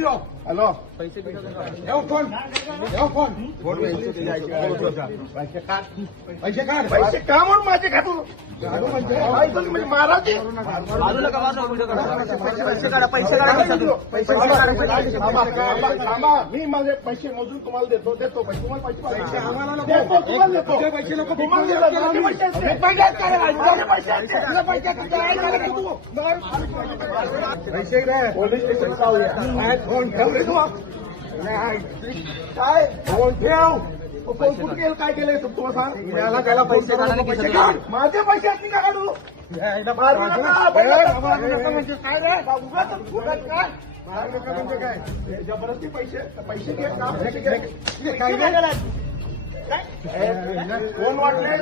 दिलो हॅलो पैसे phone phone पैसे काढ पैसे का म्हणून माझे काढू म्हणजे महाराज मी माझे पैसे मोजून तुम्हाला देतो पैसे तुम्हाला पैसे आम्हाला देतो तुम्हाला देतो पैसे नको पैसे पोलीस स्टेशन जाऊया फोन ठेव रे तू काय फोन ठेव फोन कुठे केलं काय केलंय तुम्हाला सांग त्याला पैसे काढ माझे पैसे असतील का काढू काय जबरदस्ती पैसे घे काय कोण वाटले